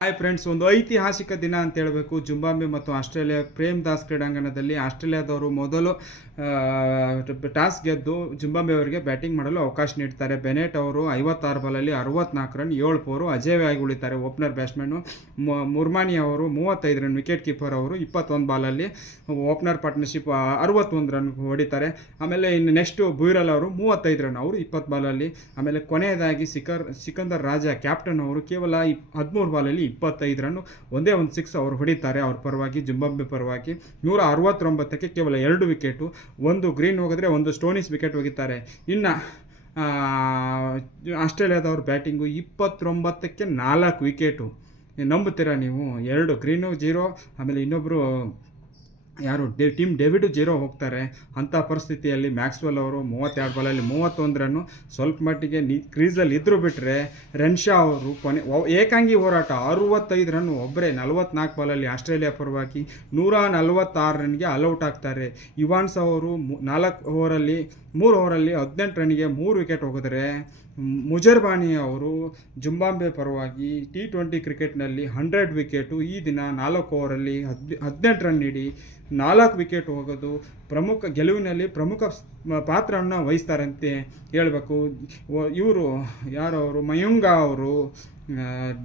Hi friends, ಒಂದು ಐತಿಹಾಸಿಕ ದಿನ ಅಂತ ಹೇಳಬೇಕು. ಜಿಂಬಾಬ್ವೆ ಮತ್ತು ಆಸ್ಟ್ರೇಲಿಯಾ ಪ್ರೇಮ್ ದಾಸ್ ಕ್ರೀಡಾಂಗಣದಲ್ಲಿ ಆಸ್ಟ್ರೇಲಿಯಾದವರು ಮೊದಲು ಟಾಸ್ ಗೆದ್ದು ಜಿಂಬಾಬ್ವೆ ಅವರಿಗೆ ಬ್ಯಾಟಿಂಗ್ ಮಾಡಲು ಅವಕಾಶ ನೀಡ್ತಾರೆ. ಬೆನೆಟ್ ಅವರು 56 ಬಾಲಲ್ಲಿ 64 ರನ್, 7 4 ಅಜೇಯವಾಗಿ ಉಳಿತಾರೆ. ಓಪನರ್ ಬ್ಯಾಟ್ಸ್ಮನ್ನು ಮುರ್ಮಾನಿ ಅವರು 35 ರನ್, ವಿಕೆಟ್ ಕೀಪರ್ ಅವರು 21 ಬಾಲಲ್ಲಿ ಓಪನರ್ ಪಾರ್ಟ್ನರ್ಶಿಪ್ 61 ರನ್ ಹೊಡಿತಾರೆ. ಆಮೇಲೆ ಇನ್ನು ನೆಕ್ಸ್ಟು ಬುಯ್ರಲ್ ಅವರು 35 ರನ್, ಅವರು 20 ಬಾಲಲ್ಲಿ. ಆಮೇಲೆ ಕೊನೆಯದಾಗಿ ಸಿಕಂದರ್ ರಾಜಾ ಕ್ಯಾಪ್ಟನ್ ಅವರು ಕೇವಲ 13 ಬಾಲಲ್ಲಿ 25 ರನ್, ಒಂದೇ ಒಂದು 6 ಅವರು ಹೊಡಿತಾರೆ. ಅವ್ರ ಪರವಾಗಿ, ಜಿಂಬಾಬ್ವೆ ಪರವಾಗಿ 169ಕ್ಕೆ ಕೇವಲ 2 ವಿಕೆಟು, ಒಂದು ಗ್ರೀನ್ ಹೋಗಿದ್ರೆ ಒಂದು ಸ್ಟೋನಿಸ್ ವಿಕೆಟ್ ಹೋಗಿದ್ದಾರೆ. ಇನ್ನು ಆಸ್ಟ್ರೇಲಿಯಾದವ್ರ ಬ್ಯಾಟಿಂಗು 29ಕ್ಕೆ 4 ವಿಕೆಟು. ನಂಬುತ್ತೀರಾ ನೀವು? 2 ಗ್ರೀನು 0, ಆಮೇಲೆ ಇನ್ನೊಬ್ಬರು ಯಾರು ಟೀಮ್ ಡೇವಿಡ್ 0 ಹೋಗ್ತಾರೆ. ಅಂಥ ಪರಿಸ್ಥಿತಿಯಲ್ಲಿ ಮ್ಯಾಕ್ಸ್ವೆಲ್ ಅವರು 32 ಬಾಲಲ್ಲಿ 31 ರನ್ನು, ಸ್ವಲ್ಪ ಮಟ್ಟಿಗೆ ಕ್ರೀಸಲ್ಲಿ ಇದ್ದರೂ ಬಿಟ್ಟರೆ ರೆನ್ಶಾ ಅವರು ಏಕಾಂಗಿ ಹೋರಾಟ 65 ರನ್ನು, ಒಬ್ಬರೇ 44 ಬಾಲಲ್ಲಿ ಆಸ್ಟ್ರೇಲಿಯಾ ಪರವಾಗಿ 146 ರನ್ಗೆ ಆಲ್ಔಟ್ ಆಗ್ತಾರೆ. ಇವಾನ್ಸ್ ಅವರು 3 ಓವರಲ್ಲಿ 18 ರನ್ನಿಗೆ 3 ವಿಕೆಟ್ ಹೋಗಿದ್ರೆ, ಮುಜರ್ಬಾನಿ ಅವರು ಜಿಂಬಾಬ್ವೆ ಪರವಾಗಿ T20 ಕ್ರಿಕೆಟ್ನಲ್ಲಿ 100 ವಿಕೆಟು, ಈ ದಿನ 4 ಓವರಲ್ಲಿ 18 ರನ್ ನೀಡಿ 4 ವಿಕೆಟ್ ಹೋಗೋದು ಗೆಲುವಿನಲ್ಲಿ ಪ್ರಮುಖ ಪಾತ್ರವನ್ನು ವಹಿಸ್ತಾರಂತೆ ಹೇಳಬೇಕು. ಇವರು ಯಾರವರು, ಮಯುಂಗ ಅವರು,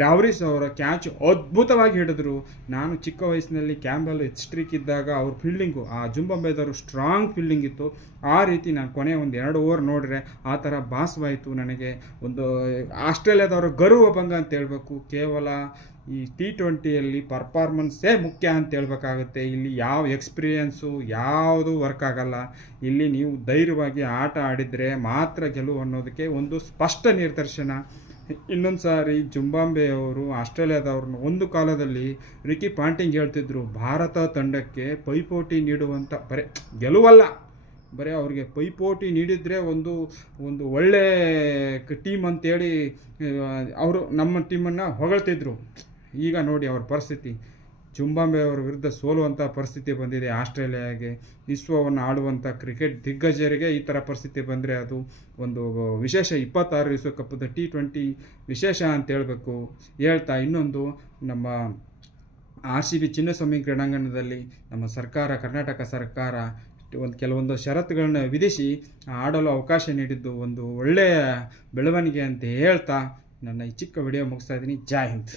ಡಾವ್ರಿಸ್ ಅವರ ಕ್ಯಾಚ್ ಅದ್ಭುತವಾಗಿ ಹಿಡಿದ್ರು. ನಾನು ಚಿಕ್ಕ ವಯಸ್ಸಿನಲ್ಲಿ ಕ್ಯಾಂಬೆಲ್ ಹಿಸ್ಟ್ರಿಕ್ ಇದ್ದಾಗ ಅವ್ರ ಫೀಲ್ಡಿಂಗು, ಆ ಜಿಂಬಾಬ್ವೆದವರು ಸ್ಟ್ರಾಂಗ್ ಫೀಲ್ಡಿಂಗ್ ಇತ್ತು. ಆ ರೀತಿ ನಾನು ಕೊನೆ ಒಂದು 2 ಓವರ್ ನೋಡಿದ್ರೆ ಆ ಥರ ಭಾಸವಾಯಿತು ನನಗೆ. ಒಂದು ಆಸ್ಟ್ರೇಲಿಯಾದವರ ಗೌರವ ಭಂಗ ಅಂತ ಹೇಳ್ಬೇಕು. ಕೇವಲ ಈ T20ಯಲ್ಲಿ ಪರ್ಫಾರ್ಮೆನ್ಸೇ ಮುಖ್ಯ ಅಂತ ಹೇಳ್ಬೇಕಾಗುತ್ತೆ. ಇಲ್ಲಿ ಯಾವ ಎಕ್ಸ್ಪೀರಿಯೆನ್ಸು ಯಾವುದು ವರ್ಕ್ ಆಗಲ್ಲ. ಇಲ್ಲಿ ನೀವು ಧೈರ್ಯವಾಗಿ ಆಟ ಆಡಿದರೆ ಮಾತ್ರ ಗೆಲುವು ಅನ್ನೋದಕ್ಕೆ ಒಂದು ಸ್ಪಷ್ಟ ನಿದರ್ಶನ. ಇನ್ನೊಂದು ಸಾರಿ ಜಿಂಬಾಬ್ವೆಯವರು ಆಸ್ಟ್ರೇಲಿಯಾದವ್ರನ್ನ ಒಂದು ಕಾಲದಲ್ಲಿ ರಿಕಿ ಪಾಂಟಿಂಗ್ ಹೇಳ್ತಿದ್ರು, ಭಾರತ ತಂಡಕ್ಕೆ ಪೈಪೋಟಿ ನೀಡುವಂಥ ಬರೀ ಗೆಲುವಲ್ಲ, ಬರೀ ಅವ್ರಿಗೆ ಪೈಪೋಟಿ ನೀಡಿದರೆ ಒಂದು ಒಳ್ಳೆ ಟೀಮ್ ಅಂತೇಳಿ ಅವರು ನಮ್ಮ ಟೀಮನ್ನು ಹೊಗಳ್ತಿದ್ರು. ಈಗ ನೋಡಿ ಅವ್ರ ಪರಿಸ್ಥಿತಿ, ಜಿಂಬಾಬ್ವೆ ಅವರ ವಿರುದ್ಧ ಸೋಲುವಂಥ ಪರಿಸ್ಥಿತಿ ಬಂದಿದೆ. ಆಸ್ಟ್ರೇಲಿಯಾಗೆ, ವಿಶ್ವವನ್ನು ಆಡುವಂಥ ಕ್ರಿಕೆಟ್ ದಿಗ್ಗಜರಿಗೆ ಈ ಥರ ಪರಿಸ್ಥಿತಿ ಬಂದರೆ ಅದು ಒಂದು ವಿಶೇಷ. 26 ವಿಶ್ವಕಪ್ಪದ T20 ವಿಶೇಷ ಅಂತ ಹೇಳಬೇಕು. ಹೇಳ್ತಾ ಇನ್ನೊಂದು, ನಮ್ಮ RCB ಚಿನ್ನಸ್ವಾಮಿ ಕ್ರೀಡಾಂಗಣದಲ್ಲಿ ನಮ್ಮ ಕರ್ನಾಟಕ ಸರ್ಕಾರ ಕೆಲವೊಂದು ಷರತ್ತುಗಳನ್ನ ವಿಧಿಸಿ ಆಡಲು ಅವಕಾಶ ನೀಡಿದ್ದು ಒಂದು ಒಳ್ಳೆಯ ಬೆಳವಣಿಗೆ ಅಂತ ಹೇಳ್ತಾ ನನ್ನ ಈ ಚಿಕ್ಕ ವಿಡಿಯೋ ಮುಗಿಸ್ತಾ ಇದ್ದೀನಿ. ಜೈ ಹಿಂದ್.